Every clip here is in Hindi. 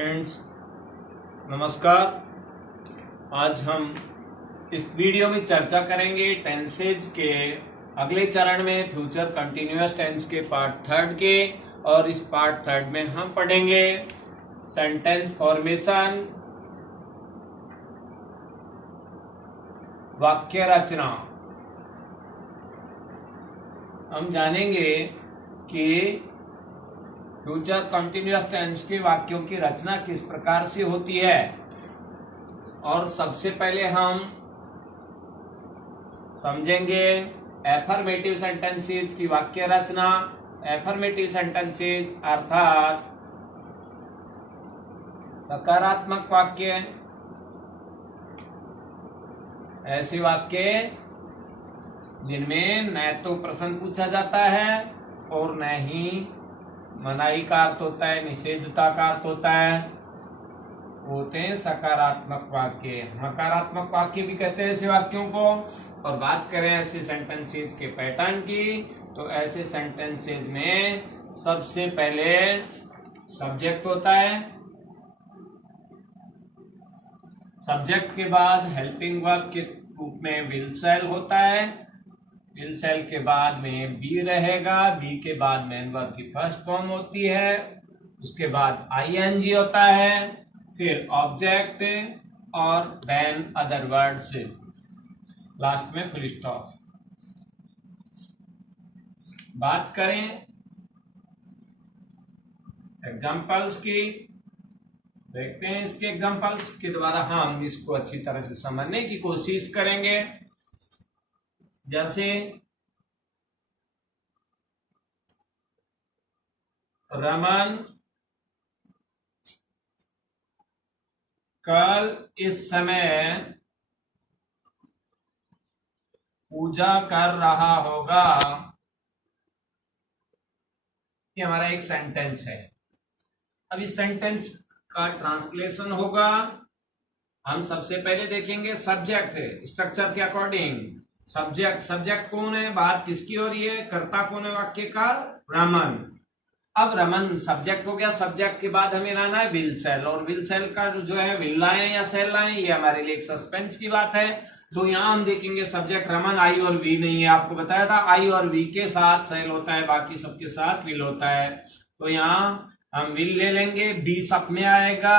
फ्रेंड्स, नमस्कार। आज हम इस वीडियो में चर्चा करेंगे टेंसेज के अगले चरण में फ्यूचर कंटिन्यूअस टेंस के पार्ट थर्ड के। और इस पार्ट थर्ड में हम पढ़ेंगे सेंटेंस फॉर्मेशन, वाक्य रचना। हम जानेंगे कि फ्यूचर कंटिन्यूअस टेंस के वाक्यों की रचना किस प्रकार से होती है। और सबसे पहले हम समझेंगे एफर्मेटिव सेंटेंसेस की वाक्य रचना। एफर्मेटिव सेंटेंसेस अर्थात सकारात्मक वाक्य, ऐसे वाक्य जिनमें न तो प्रश्न पूछा जाता है और न ही मनाही का अर्थ होता है, निषेधता का अर्थ होता है, होते हैं सकारात्मक वाक्य। नकारात्मक वाक्य भी कहते हैं ऐसे वाक्यों को। और बात करें ऐसे सेंटेंसेज के पैटर्न की, तो ऐसे सेंटेंसेज में सबसे पहले सब्जेक्ट होता है। सब्जेक्ट के बाद हेल्पिंग वर्ब के रूप में विल शैल होता है। विल शैल के बाद में बी रहेगा। बी के बाद मेन वर्ब की फर्स्ट फॉर्म होती है। उसके बाद आईएनजी होता है, फिर ऑब्जेक्ट और देन अदर वर्ड्स, लास्ट में फुल स्टॉप। बात करें एग्जांपल्स की, देखते हैं इसके एग्जांपल्स के द्वारा हम इसको अच्छी तरह से समझने की कोशिश करेंगे। जैसे रमन कल इस समय पूजा कर रहा होगा। ये हमारा एक सेंटेंस है। अब इस सेंटेंस का ट्रांसलेशन होगा। हम सबसे पहले देखेंगे सब्जेक्ट है, स्ट्रक्चर के अकॉर्डिंग। सब्जेक्ट कौन है, बात किसकी हो रही है, कर्ता कौन है वाक्य का, रमन। अब रमन सब्जेक्ट हो गया। सब्जेक्ट के बाद हमें लाना है विल शैल, और विल शैल का जो है विल लाए या शैल लाए, ये हमारे लिए एक सस्पेंस की बात है। तो यहाँ हम देखेंगे सब्जेक्ट रमन, आई और वी नहीं है। आपको बताया था आई और वी के साथ शैल होता है, बाकी सबके साथ विल होता है। तो यहाँ हम विल ले लेंगे, बी सब में आएगा।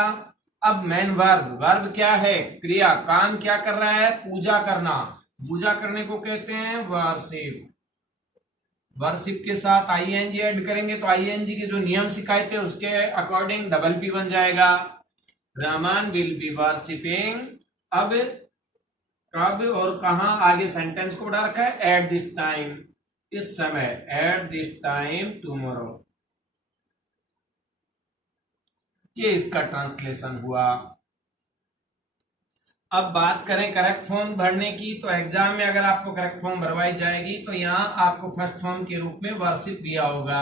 अब मेन वर्ब क्या है, क्रिया, काम क्या कर रहा है, पूजा करना। पूजा करने को कहते हैं वर्शिप। वर्शिप के साथ आईएनजी ऐड करेंगे तो आईएनजी के जो नियम सिखाए थे उसके अकॉर्डिंग डबल पी बन जाएगा। Raman will be worshipping. अब कब और कहा, आगे सेंटेंस को बढ़ा रखा है, एट दिस टाइम, इस समय, एट दिस टाइम टुमारो। ये इसका ट्रांसलेशन हुआ। अब बात करें करेक्ट फॉर्म भरने की, तो एग्जाम में अगर आपको करेक्ट फॉर्म भरवाई जाएगी तो यहाँ आपको फर्स्ट फॉर्म के रूप में वर्शिप दिया होगा।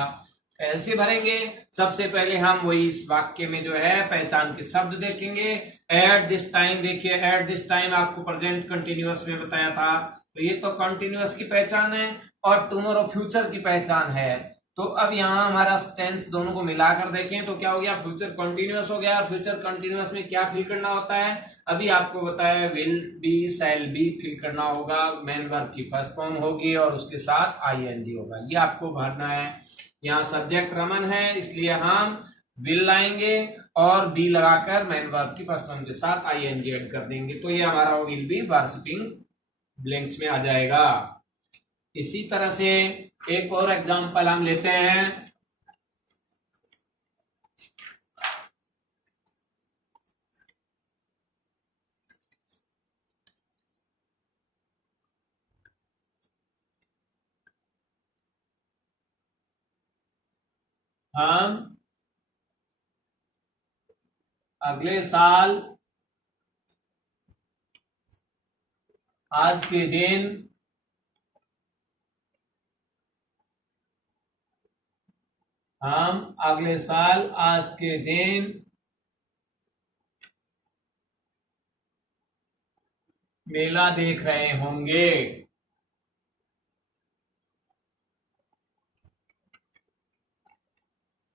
ऐसे भरेंगे। सबसे पहले हम वही इस वाक्य में जो है पहचान के शब्द देखेंगे। एट दिस टाइम, देखिए एट दिस टाइम आपको प्रेजेंट कंटिन्यूअस में बताया था, तो ये तो कंटिन्यूअस की पहचान है। और टुमारो फ्यूचर की पहचान है। तो अब यहाँ हमारा टेंस दोनों को मिलाकर देखें तो क्या हो गया, फ्यूचर कंटिन्यूअस हो गया। फ्यूचर कंटिन्यूअस में क्या फिल करना होता है, अभी आपको बताया will be shall be fill करना होगा। मेन वर्ब की फर्स्ट फॉर्म होगी और उसके साथ आईएनजी होगा, ये आपको भरना है। यहाँ सब्जेक्ट रमन है इसलिए हम विल लाएंगे और बी लगाकर मेन वर्ब की फर्स्ट फॉर्म के साथ आईएनजी ऐड कर देंगे, तो ये हमारा विल बी वर्शिपिंग ब्लैंक्स में आ जाएगा। इसी तरह से एक और एग्जांपल हम लेते हैं। हम अगले साल आज के दिन हम अगले साल आज के दिन मेला देख रहे होंगे।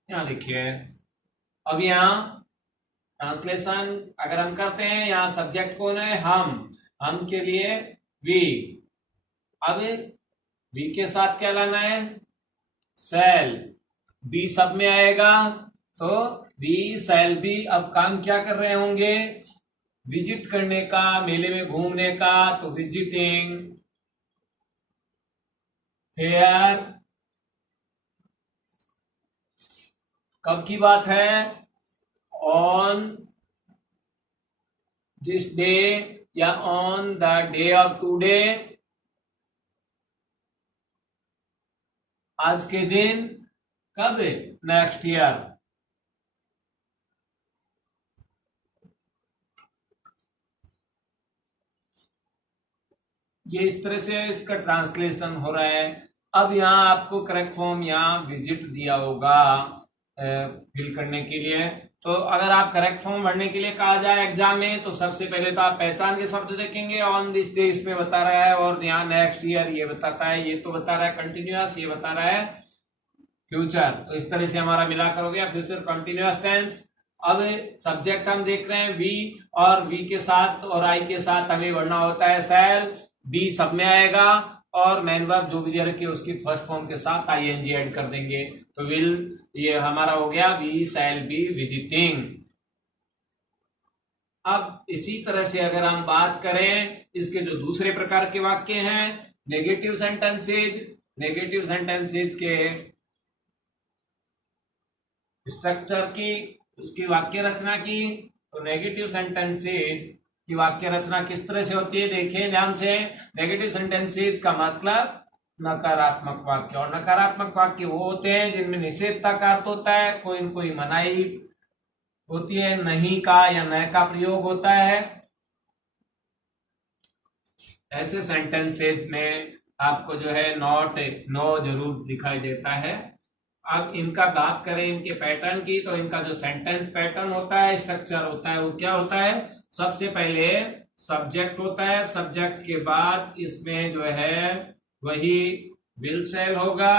यहां देखिए, अब यहां ट्रांसलेशन अगर हम करते हैं, यहाँ सब्जेक्ट कौन है? हम के लिए वी। अब वी के साथ क्या लाना है? सेल। बी सब में आएगा तो वी सेल बी। अब काम क्या कर रहे होंगे? विजिट करने का, मेले में घूमने का, तो विजिटिंग फेयर। कब की बात है? ऑन दिस डे या on the day of today, आज के दिन। कब? Next year. ये इस तरह से इसका ट्रांसलेशन हो रहा है। अब यहाँ आपको करेक्ट फॉर्म यहाँ विजिट दिया होगा फिल करने के लिए। तो अगर आप करेक्ट फॉर्म भरने के लिए कहा जाए एग्जाम में, तो सबसे पहले तो आप पहचान के शब्द देखेंगे। ऑन दिस डे इसमें बता रहा है, और यहाँ नेक्स्ट ईयर ये बताता है, ये तो बता रहा है कंटिन्यूअस, ये बता रहा है फ्यूचर। तो इस तरह से हमारा मिलाकर हो गया फ्यूचर कंटिन्यूअस टेंस। अब सब्जेक्ट हम देख रहे हैं वी, और वी के साथ और आई के साथ हमें बढ़ना होता है सेल। बी सब में आएगा, और मेन वर्ब जो भी दे रखी है उसकी फर्स्ट फॉर्म के साथ आईएनजी ऐड कर देंगे। तो विल, ये हमारा हो गया वी शैल बी विजिटिंग। अब इसी तरह से अगर हम बात करें इसके जो दूसरे प्रकार के वाक्य हैं, नेगेटिव सेंटेंसेज। नेगेटिव सेंटेंसेज के स्ट्रक्चर की, उसकी वाक्य रचना की। तो नेगेटिव सेंटेंसेज की वाक्य रचना किस तरह से होती है, देखिए ध्यान से। नेगेटिव सेंटेंसेज का मतलब नकारात्मक वाक्य, और नकारात्मक वाक्य वो होते हैं जिनमें निषेधता का अर्थ होता है, कोई न कोई मनाही होती है, नहीं का या न का प्रयोग होता है। ऐसे सेंटेंसेज में आपको जो है नॉट, नो जरूर दिखाई देता है। अब इनका बात करें इनके पैटर्न की, तो इनका जो सेंटेंस पैटर्न होता है, स्ट्रक्चर होता है, वो क्या होता है? सबसे पहले सब्जेक्ट होता है, सब्जेक्ट के बाद इसमें जो है वही विल सेल होगा।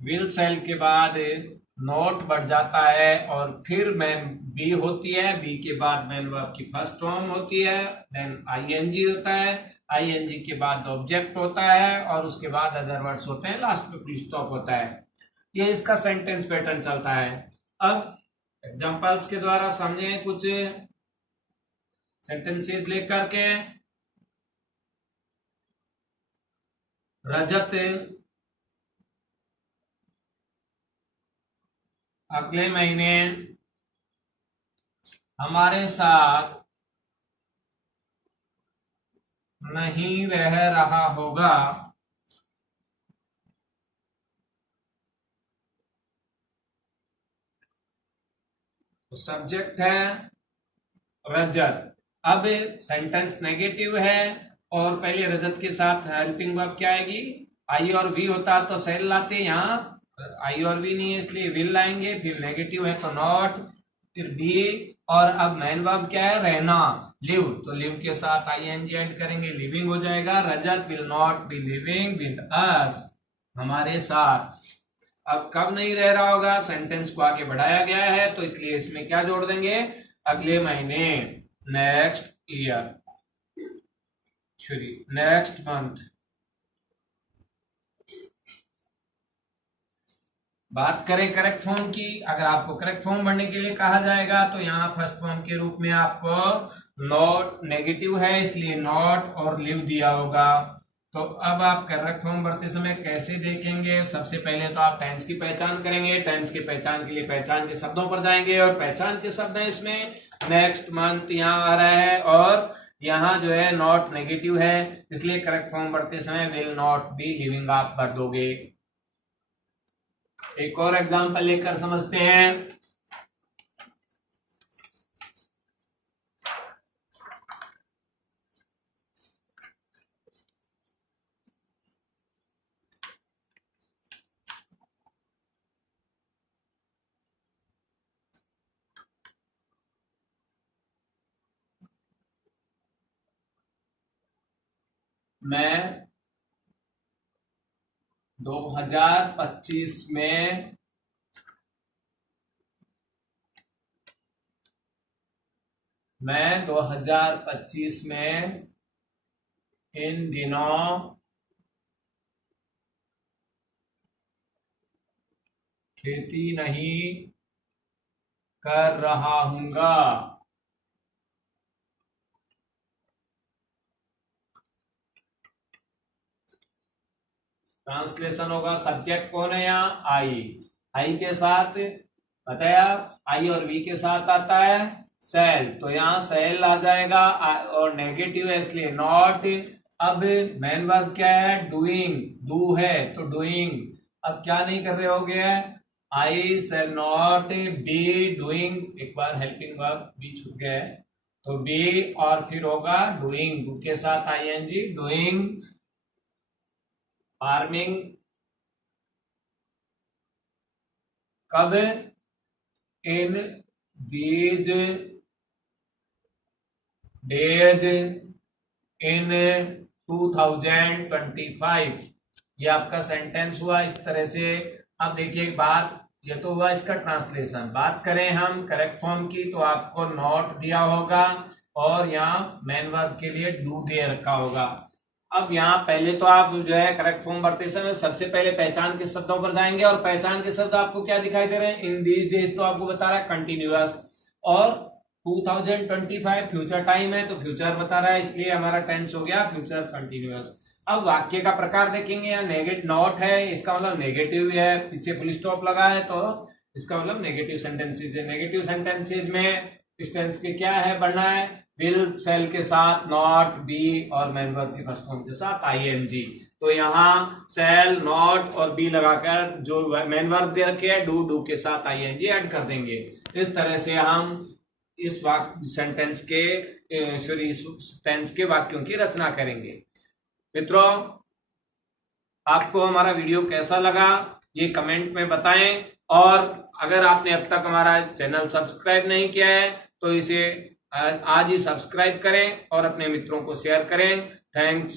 विल सेल के बाद नोट बढ़ जाता है, और फिर मैन बी होती है, बी के बाद मैन वर्ब की फर्स्ट फॉर्म होती है, देन आईएनजी होता है, आईएनजी के बाद ऑब्जेक्ट होता है, और उसके बाद अदर वर्ड्स होते हैं, लास्ट में फुल स्टॉप होता है। ये इसका सेंटेंस पैटर्न चलता है। अब एग्जांपल्स के द्वारा समझें कुछ सेंटेंसेस लेकर के। रजत अगले महीने हमारे साथ नहीं रह रहा होगा। तो सब्जेक्ट है रजत। अब सेंटेंस नेगेटिव है, और पहले रजत के साथ हेल्पिंग वर्ब क्या आएगी? आई और वी होता तो सेल लाते, यहाँ आई और वी नहीं है इसलिए विल लाएंगे। फिर नेगेटिव है तो नॉट, फिर बी, और अब मेन वर्ब क्या है? रहना, लिव। तो लिव के साथ आईएनजी ऐड करेंगे, लिविंग हो जाएगा। Rajat will not be living with us, हमारे साथ। अब कब नहीं रह रहा होगा, सेंटेंस को आगे बढ़ाया गया है, तो इसलिए इसमें क्या जोड़ देंगे? अगले महीने, next year, sorry next month. बात करें करेक्ट फॉर्म की, अगर आपको करेक्ट फॉर्म भरने के लिए कहा जाएगा, तो यहाँ फर्स्ट फॉर्म के रूप में आपको नॉट, नेगेटिव है इसलिए नॉट और लिव दिया होगा। तो अब आप करेक्ट फॉर्म भरते समय कैसे देखेंगे? सबसे पहले तो आप टेंस की पहचान करेंगे। टेंस की पहचान के लिए पहचान के शब्दों पर जाएंगे, और पहचान के शब्द है इसमें नेक्स्ट मंथ यहाँ आ रहा है, और यहाँ जो है नॉट नेगेटिव है, इसलिए करेक्ट फॉर्म भरते समय विल नॉट बी लिविंग आप भर दोगे। एक और एग्जांपल लेकर समझते हैं। मैं 2025 में मैं 2025 में इन दिनों खेती नहीं कर रहा हूँगा। ट्रांसलेशन होगा, सब्जेक्ट कौन है यहाँ, आई के साथ बताया, आई और वी के साथ आता है सेल, तो यहाँ सेल आ जाएगा और नेगेटिव है इसलिए नॉट। अब मेन वर्ब क्या है, डूइंग, डू है तो डूइंग, अब क्या नहीं कर रहे हो गया, आई सेल नॉट बी डूइंग, एक बार हेल्पिंग वर्ब बी छूट गया है तो बी और फिर होगा डूइंग, डू के साथ आईएनजी, डूइंग फार्मिंग। कब, इन दीज डेज इन 2025, ये आपका सेंटेंस हुआ इस तरह से। अब देखिए एक बात, ये तो हुआ इसका ट्रांसलेशन। बात करें हम करेक्ट फॉर्म की तो आपको नॉट दिया होगा और यहाँ मेन वर्ब के लिए डू दे रखा होगा। अब यहाँ पहले तो आप जो है करेक्ट फॉर्म भरते समय सबसे पहले पहचान के शब्दों पर जाएंगे और पहचान के शब्द आपको क्या दिखाई दे रहे हैं, इन दीज डेज तो आपको बता रहा है कंटिन्यूअस, और 2025 फ्यूचर टाइम है तो फ्यूचर बता रहा है इसलिए हमारा टेंस हो गया फ्यूचर कंटिन्यूअस। अब वाक्य का प्रकार देखेंगे, यहाँ नेगेटिव नॉट है इसका मतलब नेगेटिव है, पीछे फुल स्टॉप लगा है तो इसका मतलब नेगेटिव सेंटेंसेज है। नेगेटिव सेंटेंसेज में इस टेंस के क्या है बनना है, विल सेल के साथ नॉट, बी और मेन वर्ब की फर्स्ट फॉर्म के साथ आईएनजी। तो यहाँ सेल नॉट और बी लगाकर जो मेन वर्ब दे रखे हैं डू, डू के साथ आईएनजी ऐड कर देंगे। इस तरह से हम इस वाक्य सेंटेंस के इस टेंस के वाक्यों की रचना करेंगे। मित्रों, आपको हमारा वीडियो कैसा लगा ये कमेंट में बताएं, और अगर आपने अब तक हमारा चैनल सब्सक्राइब नहीं किया है तो इसे आज ही सब्सक्राइब करें और अपने मित्रों को शेयर करें। थैंक्स।